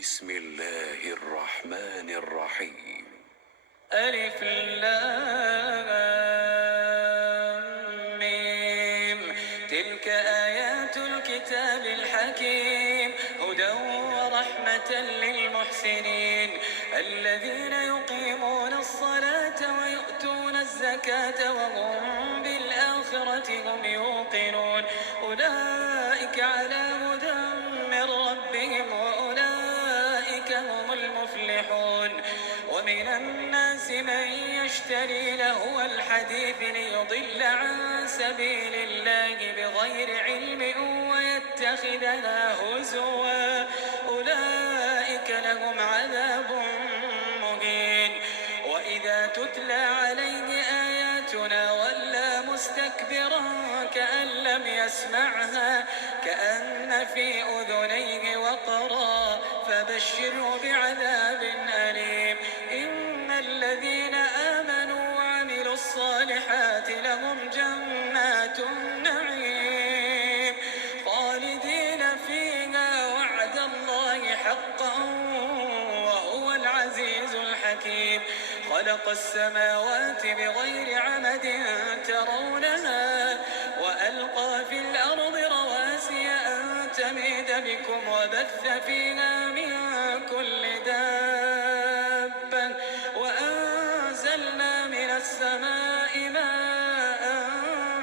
بسم الله الرحمن الرحيم. ألف لام ميم. تلك آيات الكتاب الحكيم، هدى ورحمة للمحسنين الذين يقيمون الصلاة ويؤتون الزكاة وهم بالآخرة هم يوقنون. أولئك على هدى من ربهم وأولئك هم المفلحون. ومن الناس من يشتري لهو الحديث ليضل عن سبيل الله بغير علم ويتخذها هزوا، أولئك لهم عذاب مهين. وإذا تتلى عليه آياتنا ولى مستكبرا كأن لم يسمعها كأن في أذنيه وقرا، فبشره بعذاب أليم. إن الذين آمنوا وعملوا الصالحات لهم جنات النعيم خالدين فيها وعد الله حقا وهو العزيز الحكيم. خلق السماوات بغير عمد ترونها وألقى في الأرض رواسي أن تميد بكم وبث فيها من كل دابة وأنزلنا من السماء ماء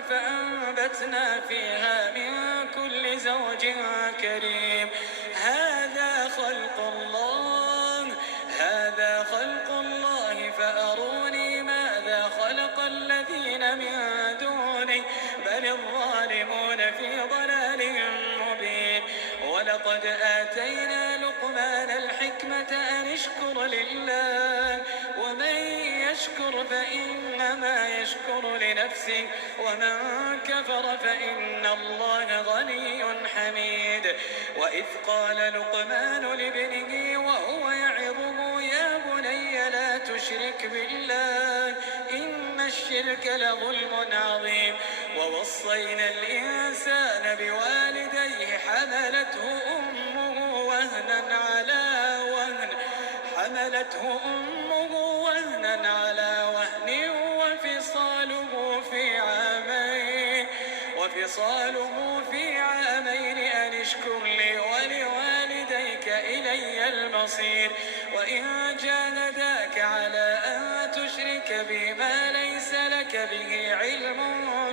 فأنبتنا فيها من كل زوج كريم. هذا خلق الله فأروني ماذا خلق الذين من دونه بل الظالمون في ضلال مبين. ولقد آتينا لقمان الحكمة أن اشكر لله ومن يشكر فإنما يشكر لنفسه ومن كفر فإن الله غني حميد. وإذ قال لقمان لابنه وهو يعظه يا بني لا تشرك بالله إن الشرك لظلم عظيم. ووصينا الإنسان بوالديه حملته أمه وهنا على وهن وفصاله في عامين أن اشكر لي ولوالديك إلي المصير. وإن جاهداك على أن تشرك بي ما ليس لك به علم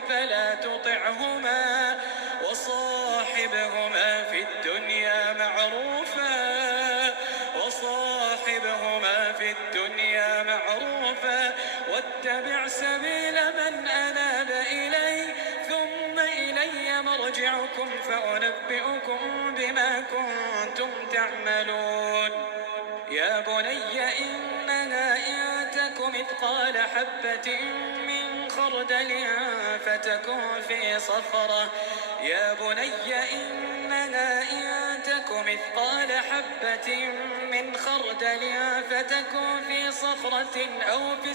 فلا تطعهما وصاحبهما في الدنيا معروفا واتبع سبيل من أناب إلي ثم إلي مرجعكم فأنبئكم بما كنتم تعملون. يا بني إنها إن تك مثقال حبة من خردل فتكن في صخرة أو في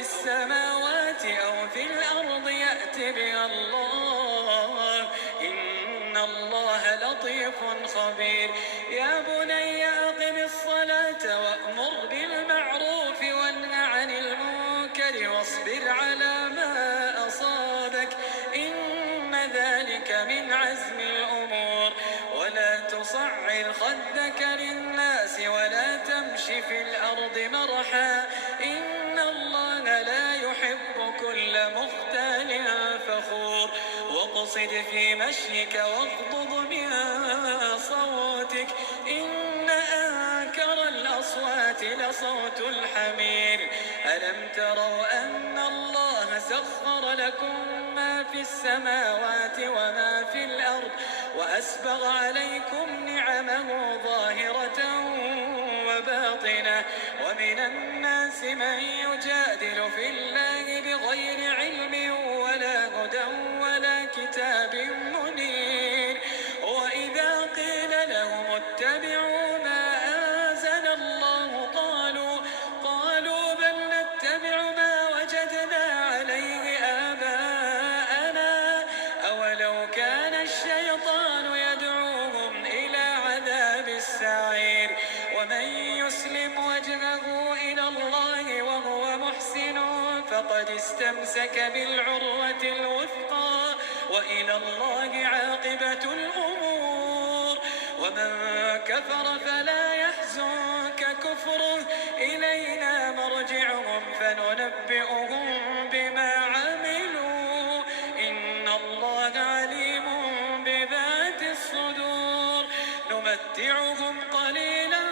السماوات أو في الأرض يأت بها الله إن الله لطيف خبير. يا بني أقم الصلاة وأمر بالمعروف وانه عن المنكر واصبر على ما أصابك إن ذلك من عزم الأمور. ولا تصعر خدك للناس ولا تمش في الأرض مرحا إن الله لا يحب كل مختال فخور. واقصد في مشيك واغضض من صوتك إن أنكر الأصوات لصوت الحمير. ألم تروا أن الله سخر لكم ما في السماوات وما في الأرض وأسبغ عليكم نعمه ظاهرة وباطنة. ومن الناس من يجادل في الله بغير علم ولا هدى ولا كتاب منير. وإذا قيل لهم اتبعوا ما أنزل الله قالوا بل نتبع ما وجدنا عليه آباءنا أولو كان الشيطان يدعوهم إلى ومن يسلم وجهه إلى الله وهو محسن فقد استمسك بالعروة الوثقى وإلى الله عاقبة الأمور. ومن كفر فلا يحزنك كفره إلينا مرجعهم فننبئهم بما عملوا إن الله عليم بذات الصدور. نمتعهم قليلا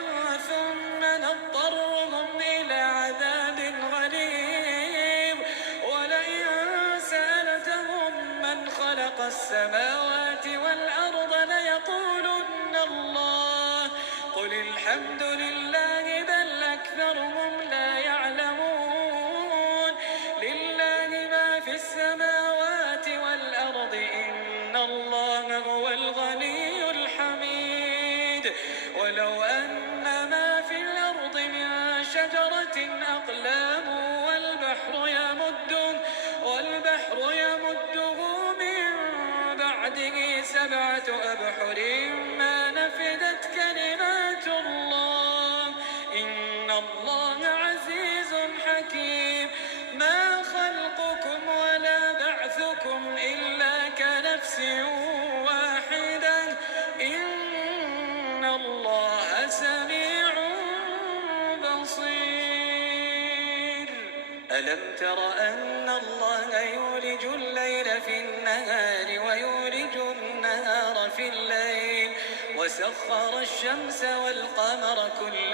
ثم نضطرهم إلى عذاب غليظ ولئن سألتهم من خلق السماوات والأرض ليقولن الله قل الحمد لله بل أكثرهم لا يعلمون. لله ما في السماوات والأرض إن الله هو الغني الحميد. ولو أن ما في الأرض من شجرة أقلام والبحر يمده من بعده 7 أبحر ما نفدت كلمات الله إن الله عزيز حكيم. ما خلقكم ولا بعثكم إلا كنفس واحدة إن الله سميع بصير. ألم تر أن الله يولج الليل في النهار ويولج النهار في الليل وسخر الشمس والقمر كل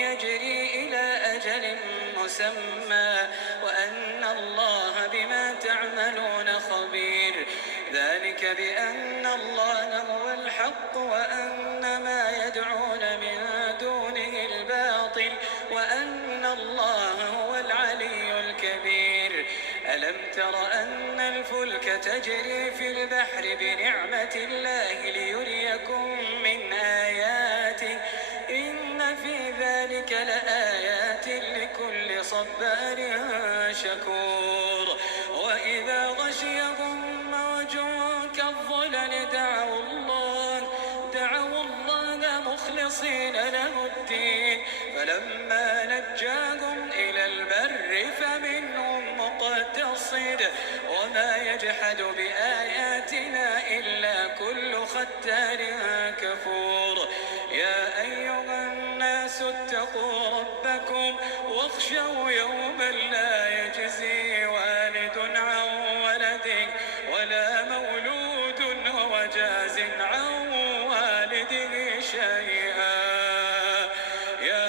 يجري إلى أجل مسمى وأن الله بما تعملون خبير. ذلك بأن الله هو الحق وأن ما يدعون من دونه الباطل وأن الله هو العلي الكبير. ألم تر أن الفلك تجري في البحر بنعمة الله ليريكم من آياته إن في ذلك لآيات لكل صبار شكور. وإذا غشيهم موج كالظلل دعوا الله مخلصين له الدين فلما نجاهم إلى البر فمنهم مقتصد وما يجحد بآياتنا إلا كل ختار كفور. يا أيها الناس اتقوا ربكم واخشوا يوما لا يجزي والد عن ولده ولا مولود هو جاز عن والده شيئا. يا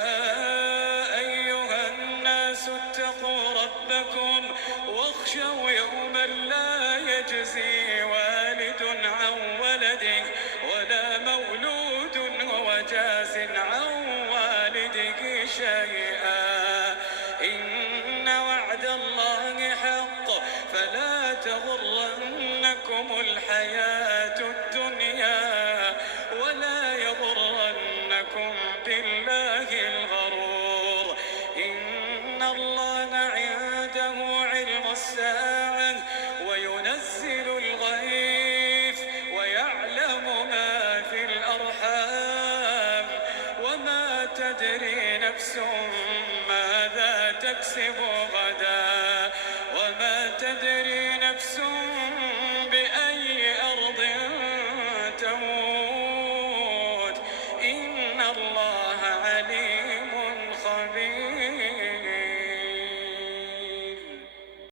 أيها الناس اتقوا ربكم واخشوا يوما لا يجزي والد عن ولده ولا مولود هو جاز عن والده شيئا. إن وعد الله حق فلا تغرنكم الحياة الدنيا ولا يغرنكم بالله الغرور. إن الله عنده علم الساعة وينزل الغيث ويعلم ما في الأرحام وما تدري نفس ماذا تكسب غدا وما تدري نفس